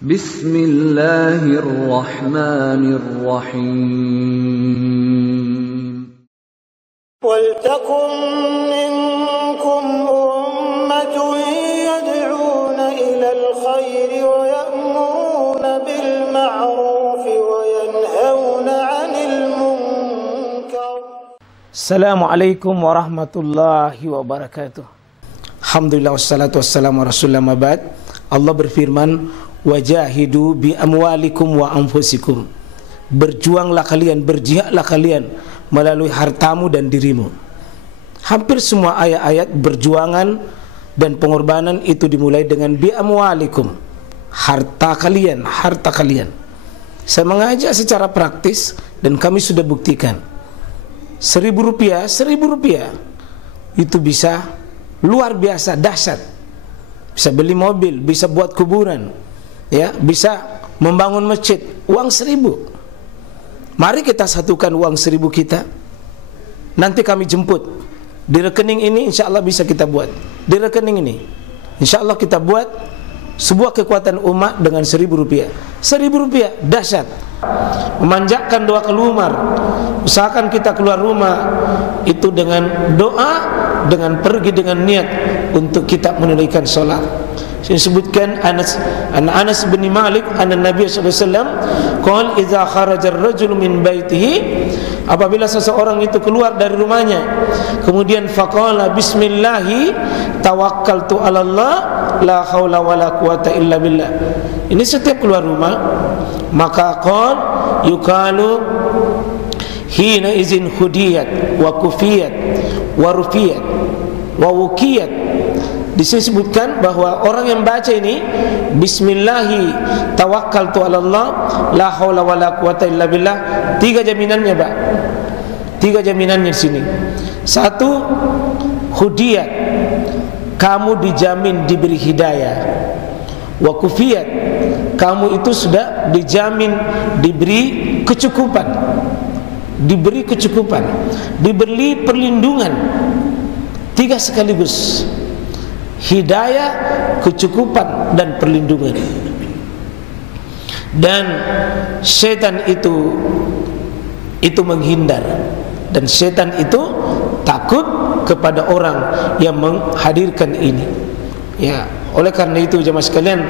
Bismillahirrahmanirrahim. Waltakum minkum ummatun yad'una ilal khairi wa ya'muruna bil ma'ruf wa yanhauna 'anil munkar. Assalamualaikum warahmatullahi wabarakatuh. Alhamdulillah wassalatu wassalamu ala rasulillah mabad. Allah berfirman, wajahidu bi amwalikum wa anfusikum. Berjuanglah kalian, berjihadlah kalian melalui hartamu dan dirimu. Hampir semua ayat-ayat berjuangan dan pengorbanan itu dimulai dengan bi amwalikum, harta kalian, harta kalian. Saya mengajak secara praktis dan kami sudah buktikan. Rp1.000 itu bisa luar biasa dahsyat. Bisa beli mobil, bisa buat kuburan, ya, bisa membangun masjid. Uang 1.000. Mari kita satukan uang 1.000 kita. Nanti kami jemput di rekening ini, insya Allah bisa kita buat. Di rekening ini, insya Allah kita buat sebuah kekuatan umat dengan Rp1.000. Rp1.000 dahsyat. Memanjatkan doa keluar. Usahakan kita keluar rumah itu dengan doa, dengan pergi dengan niat untuk kita menunaikan solat. Saya sebutkan Anas bin Malik, Nabi sallallahu alaihi wasallam qala idza kharaja ar-rajulu min baitihi, apabila seseorang itu keluar dari rumahnya kemudian faqala bismillahi tawakkaltu 'ala Allah la haula wala quwata illa billah. Ini setiap keluar rumah, maka qala yukalu hina izin hudiyat wa kufiyat wa rufiyat wa wukiyat. Disebutkan bahwa orang yang baca ini bismillahi tawakkaltu 'ala Allah la haula wala quwata illa billah, 3 jaminannya, Pak. 3 jaminannya di sini. 1, hudiyat, kamu dijamin diberi hidayah. Wa kufiyat, kamu itu sudah dijamin diberi kecukupan. Diberi kecukupan, diberi perlindungan. 3 sekaligus. Hidayah, kecukupan, dan perlindungan. Dan setan itu menghindar, dan setan itu takut kepada orang yang menghadirkan ini. Ya, oleh karena itu jemaah sekalian,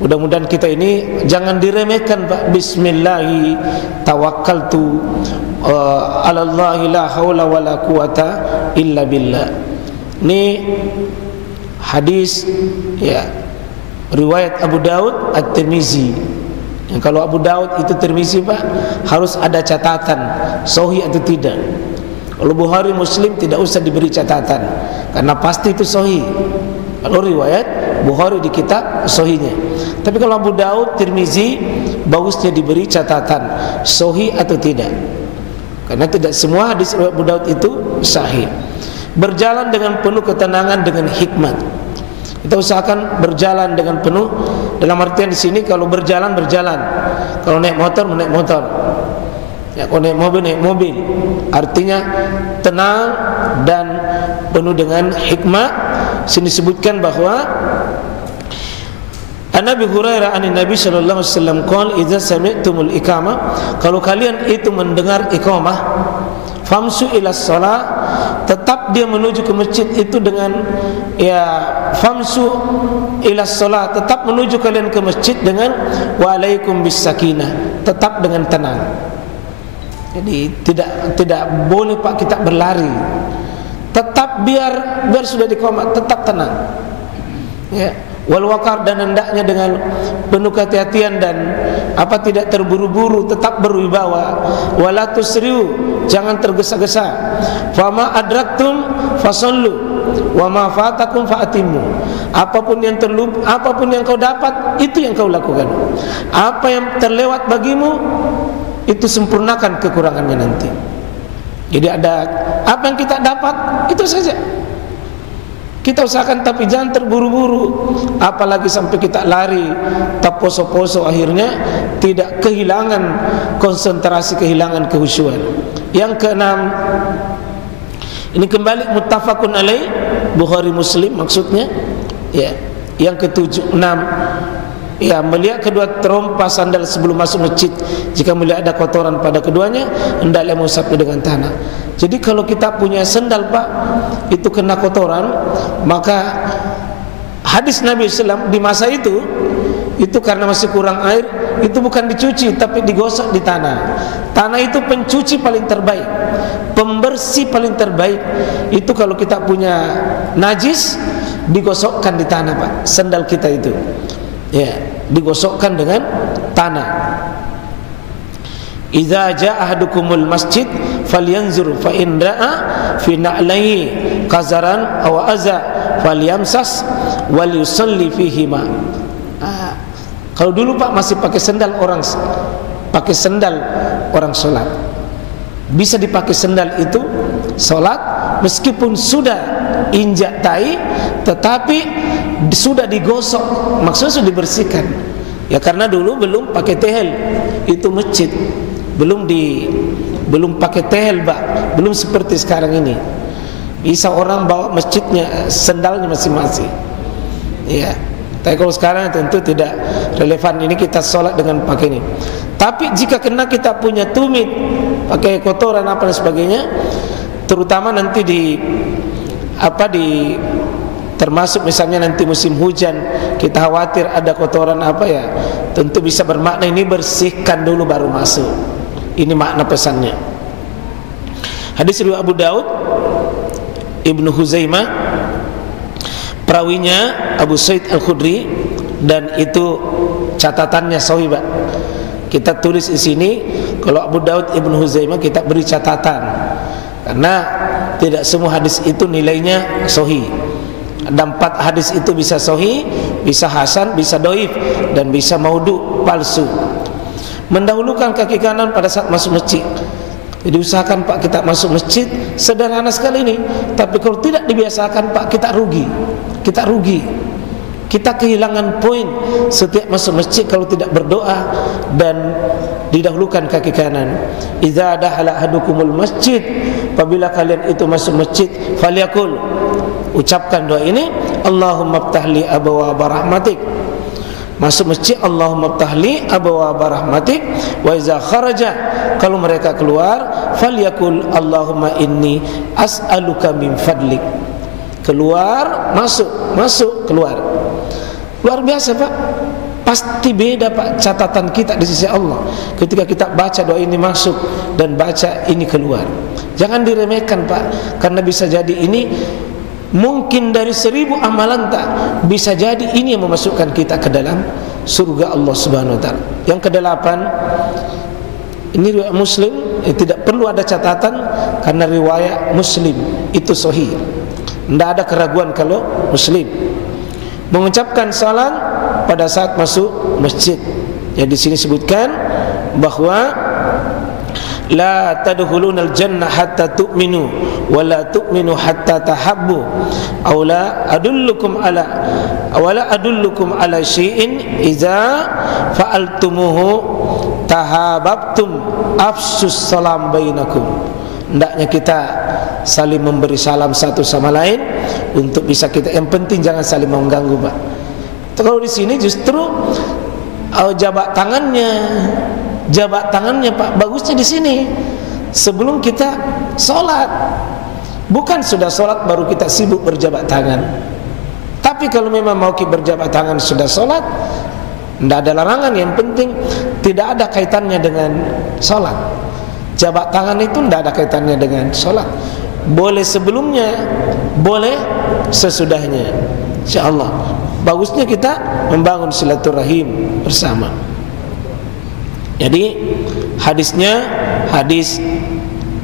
mudah-mudahan kita ini jangan diremehkan, Pak. Bismillahi tawakkaltu 'ala Allah la haula wala quwata illa billah. Ini hadis, ya, riwayat Abu Daud At-Tirmizi. Yang kalau Abu Daud itu Tirmizi, Pak, harus ada catatan sahih atau tidak. Kalau Bukhari Muslim tidak usah diberi catatan karena pasti itu sahih. Kalau riwayat Bukhari di kitab sahihnya. Tapi kalau Abu Daud Tirmizi bagusnya diberi catatan sahih atau tidak. Karena tidak semua hadis Abu Daud itu sahih. Berjalan dengan penuh ketenangan, dengan hikmat. Kita usahakan berjalan dengan penuh, dalam artian di sini kalau berjalan, kalau naik motor, naik motor. Ya, kalau naik mobil, naik mobil. Artinya tenang dan penuh dengan hikmah. Sini disebutkan bahwa Nabi Hurairah Nabi sallallahu alaihi wasallam qala idza sami'tumul iqamah, kalau kalian itu mendengar iqamah, famsu ila shalah, tetap dia menuju ke masjid itu dengan, ya, famsu ila shalah, tetap menuju kalian ke masjid dengan wa alaikum bis sakinah, tetap dengan tenang. Jadi tidak boleh, Pak, kita berlari. Tetap biar sudah diqamat, tetap tenang. Ya, wal waqar, dan hendaknya dengan penuh kehati-hatian dan tidak terburu-buru, tetap berwibawa. Wala tusriu, jangan tergesa-gesa. Fama adraktum fasallu wa ma fatakum fa'atimu. Apapun yang kau dapat, itu yang kau lakukan. Apa yang terlewat bagimu, itu sempurnakan kekurangannya nanti. Jadi ada apa yang kita dapat, itu saja kita usahakan, tapi jangan terburu-buru, apalagi sampai kita lari tak poso-poso, akhirnya tidak kehilangan konsentrasi, kehilangan kehusyuan. Yang keenam, ini kembali muttafaqun alaih, Bukhari Muslim maksudnya, ya. Yang ketujuh, 6, Ya, melihat kedua terompa sandal sebelum masuk masjid. Jika melihat ada kotoran pada keduanya, hendaklah mengusapnya dengan tanah. Jadi kalau kita punya sandal Pak, itu kena kotoran, maka hadis Nabi SAW di masa itu karena masih kurang air, itu bukan dicuci tapi digosok di tanah. Tanah itu pencuci paling terbaik, pembersih paling terbaik. Itu kalau kita punya najis, digosokkan di tanah Pak, sandal kita itu. Ya, digosokkan dengan tanah. Idza jaa ahadukumul masjid falyanzur fa in ra'a fi na'laihi qazaran aw aza falyamsas wal yusalli fihima. Kalau dulu Pak masih pakai sandal orang sholat. Bisa dipakai sandal itu sholat meskipun sudah injak tai, tetapi sudah digosok, maksudnya sudah dibersihkan. Ya karena dulu belum pakai tehel, itu masjid belum pakai tehel Pak, belum seperti sekarang ini. Bisa orang bawa masjidnya sandalnya masing-masing. Ya. Tapi kalau sekarang tentu tidak relevan, ini kita sholat dengan pakai ini. Tapi jika kena kita punya tumit, pakai kotoran apa dan sebagainya, terutama nanti termasuk misalnya nanti musim hujan, kita khawatir ada kotoran apa ya, tentu bisa bermakna ini bersihkan dulu baru masuk. Ini makna pesannya. Hadis riwayat Abu Daud, Ibnu Huzaimah, perawinya Abu Sa'id Al-Khudri, dan itu catatannya sahih Pak. Kita tulis di sini, kalau Abu Daud Ibnu Huzaimah kita beri catatan, karena tidak semua hadis itu nilainya sahih. Ada 4 hadis itu bisa sahih, bisa hasan, bisa dhaif, dan bisa maudhu, palsu. Mendahulukan kaki kanan pada saat masuk masjid. Jadi usahakan Pak kita masuk masjid, sederhana sekali ini. Tapi kalau tidak dibiasakan Pak, kita rugi. Kita kehilangan poin setiap masuk masjid kalau tidak berdoa dan didahulukan kaki kanan. Idza dakhala ahadukumul masjid, apabila kalian itu masuk masjid, falyaqul, ucapkan doa ini, Allahumma ftahli abwaaba rahmatik. Masuk masjid, Allahumma ftahli abwaaba rahmatik. Wa iza kharaja, kalau mereka keluar, falyaqul Allahumma inni as'aluka min fadlik. Keluar, masuk, keluar. Luar biasa Pak. Pasti beda Pak catatan kita di sisi Allah ketika kita baca doa ini masuk dan baca ini keluar. Jangan diremehkan Pak, karena bisa jadi ini mungkin dari 1000 amalan tak bisa jadi ini yang memasukkan kita ke dalam surga Allah Subhanahu wa taala. Yang ke-8, ini riwayat Muslim, tidak perlu ada catatan karena riwayat Muslim itu sahih. Tidak ada keraguan kalau Muslim. Mengucapkan salam pada saat masuk masjid. Ya di sini sebutkan bahwa la tadkhulunal jannah hatta tu'minu wa la tu'minu hatta tahabbu aw la adullukum ala syai'in idza fa'altumuhu tahabbtum afsus salam bainakum. Hendaknya kita saling memberi salam satu sama lain untuk bisa kita, yang penting jangan saling mengganggu Pak. Kalau di sini justru jabat tangannya Pak, bagusnya di sini sebelum kita sholat, bukan sudah sholat baru kita sibuk berjabat tangan. Tapi kalau memang mau kita berjabat tangan sudah sholat, tidak ada larangan, yang penting tidak ada kaitannya dengan sholat. Jabat tangan itu tidak ada kaitannya dengan sholat. Boleh sebelumnya, boleh sesudahnya, insyaallah. Bagusnya kita membangun silaturahim bersama. Jadi hadisnya hadis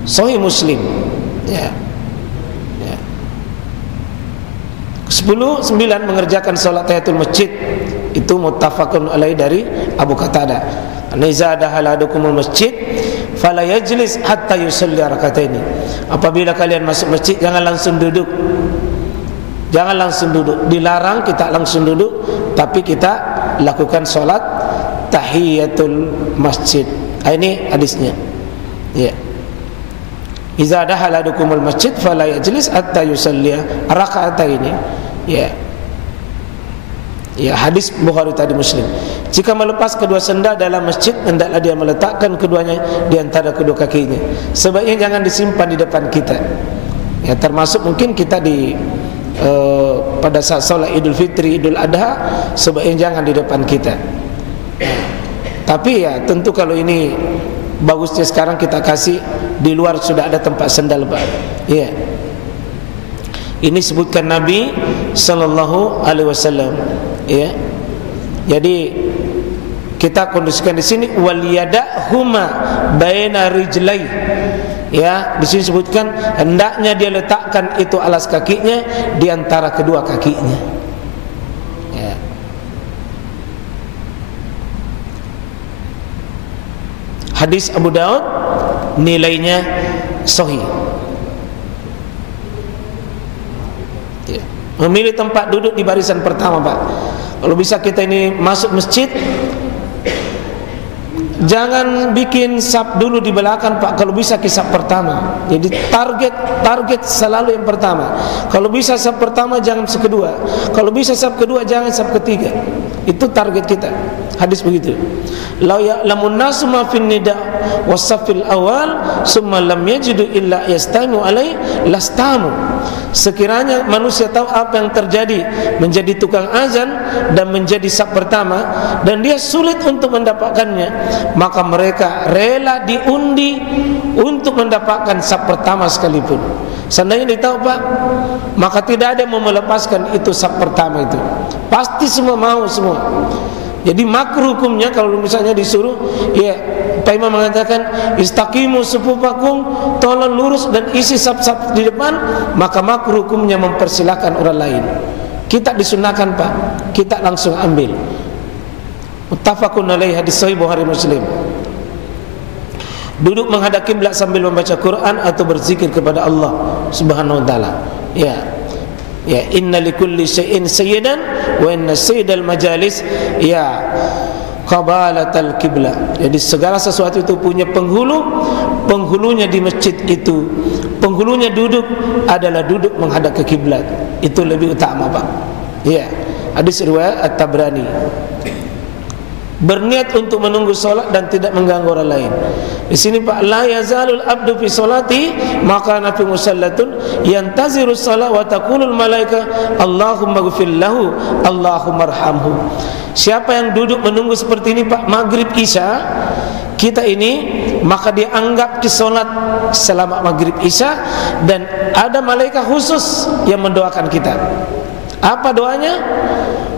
sahih Muslim. Ya. 10-9 mengerjakan salat tahiyatul masjid, itu muttafaqun alaih dari Abu Qatadah. Iza dakhala ahadukumul masjid fala yajlis hatta yusalli rakataini. Apabila kalian masuk masjid jangan langsung duduk. Jangan langsung duduk. Dilarang kita langsung duduk, tapi kita lakukan salat tahiyatul masjid. Ini hadisnya. Ya. Iza dakhala ahadukumul masjid fala yajlis hatta yusalli rakataini. Ya. Ya, hadis Bukhari tadi, Muslim. Jika melepas kedua sendal dalam masjid, hendaklah dia meletakkan keduanya di antara kedua kakinya. Sebaiknya jangan disimpan di depan kita. Ya, termasuk mungkin kita pada saat sholat Idul Fitri, Idul Adha, sebaiknya jangan di depan kita. Tapi ya tentu kalau ini bagusnya sekarang kita kasih di luar, sudah ada tempat sendal, Pak. Ya. Ini sebutkan Nabi sallallahu alaihi wasallam. Ya. Jadi kita kondisikan di sini wal yadahuma baina rijlai. Ya, di sini sebutkan hendaknya dia letakkan itu alas kakinya di antara kedua kakinya. Ya. Hadis Abu Daud nilainya sahih. Ya. Memilih tempat duduk di barisan pertama, Pak. Kalau bisa kita ini masuk masjid, jangan bikin saf dulu di belakang, Pak. Kalau bisa ke saf pertama. Jadi target selalu yang pertama. Kalau bisa saf pertama, jangan saf kedua. Kalau bisa saf kedua, jangan saf ketiga. Itu target kita. Hadis begitu. La ya'lamun nasu ma fin nida wasafil awal summa lam yajidu illa yastamu alai lastamu. Sekiranya manusia tahu apa yang terjadi menjadi tukang azan dan menjadi saf pertama, dan dia sulit untuk mendapatkannya, maka mereka rela diundi untuk mendapatkan saf pertama sekalipun. Seandainya ditahu, Pak, maka tidak ada yang mau melepaskan itu saf pertama itu. Pasti semua mau semua. Jadi makruh hukumnya kalau misalnya disuruh, ya Pak Imam mengatakan istaqimu sufufakum, tolong lurus dan isi saf-saf di depan, maka makruh hukumnya mempersilahkan orang lain. Kita disunahkan, Pak, kita langsung ambil. Muttafaqun alaihi, hadis sahih Bukhari Muslim. Duduk menghadap kiblat sambil membaca Quran atau berzikir kepada Allah Subhanahu wa taala. Ya. Ya, inna likulli syai'in sayyidan wa inna sayyidal majalis ya qabalatal qiblah. Jadi segala sesuatu itu punya penghulu, penghulunya di masjid itu, penghulunya duduk adalah duduk menghadap ke kiblat. Itu lebih utama, Pak. Ya, hadis riwayat At-Tabrani. Berniat untuk menunggu solat dan tidak mengganggu orang lain. Di sini, Pak, la yazalul abdu fi solati maka nafi musallatun yantaziru salat wa taqulul malaika Allahumma ghfir lahu Allahumma arhamhu. Siapa yang duduk menunggu seperti ini, Pak, maghrib isya kita ini, maka dia anggap solat selama maghrib isya, dan ada malaikat khusus yang mendoakan kita. Apa doanya?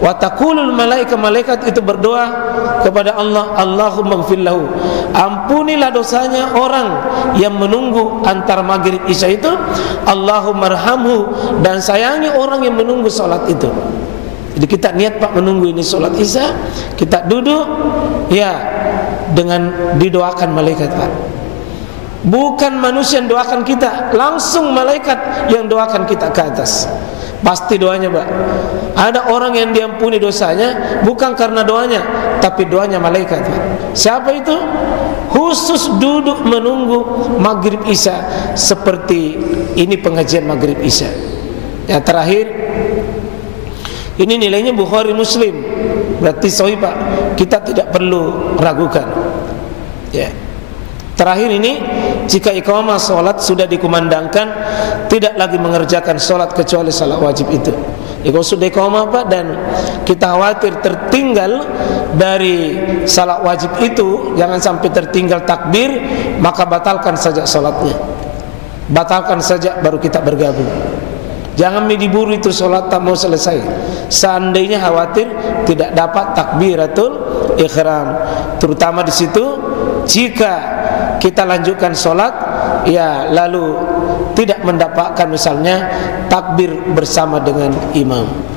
Wa taqulul malaika, malaikat itu berdoa kepada Allah, Allahumma ghfir lahu, ampunilah dosanya orang yang menunggu antara maghrib isya itu, Allahumma arhamhu, dan sayangi orang yang menunggu salat itu. Jadi kita niat, Pak, menunggu ini salat isya, kita duduk ya dengan didoakan malaikat, Pak. Bukan manusia yang doakan kita, langsung malaikat yang doakan kita ke atas. Pasti doanya, Pak. Ada orang yang diampuni dosanya bukan karena doanya, tapi doanya malaikat, Pak. Siapa itu? Khusus duduk menunggu maghrib isya. Seperti ini pengajian maghrib isya. Yang terakhir, ini nilainya Bukhari Muslim, berarti sahih, Pak. Kita tidak perlu ragukan. Ya. Terakhir ini, jika iqamah solat sudah dikumandangkan, tidak lagi mengerjakan solat kecuali salat wajib itu. Kalau sudah iqamah, Pak, dan kita khawatir tertinggal dari salat wajib itu, jangan sampai tertinggal takbir, maka batalkan saja solatnya. Batalkan saja, baru kita bergabung. Jangan diburu itu solat tak mau selesai. Seandainya khawatir tidak dapat takbiratul ihram, terutama di situ jika kita lanjutkan solat, ya lalu tidak mendapatkan misalnya takbir bersama dengan imam.